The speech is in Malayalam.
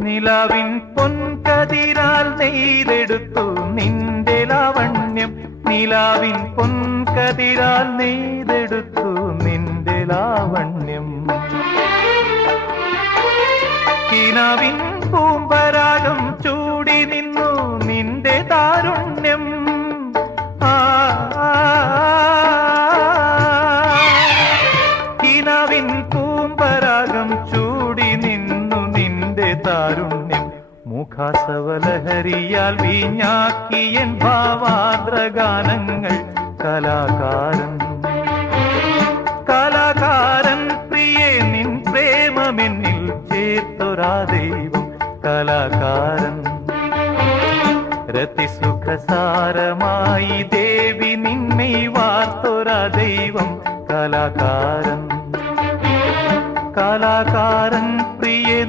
നിലാവിൻ പൊൻകതിരാൽ നെയ്തെടുത്തു നിന്റെ ലാവണ്യം. നിലാവിൻ പൊൻകതിരാൽ നെയ്തെടുത്തു നിന്റെ ലാവണ്യം. കിനാവിൻ പൂമ്പരാഗം ചൂടി നിന്നു നിന്റെ താരുണ്യം കിനാവിൻ താരുണ്യം മുഖാസവലഹരിയാൽ വീഞ്ഞാക്കിയൻ ഭാവാദ്രഗാനങ്ങൾ കലാകാരൻ. കലാകാരൻ പ്രിയേ നിൻ പ്രേമമെന്നിൽ ചേർത്തൊരാ ദൈവം. കലാകാരൻ. രതിസുഖസാരമായി ദേവി നിന്നെ വാർത്തൊരാ ദൈവം. കലാകാരൻ. കലാകാരൻ പ്രിയ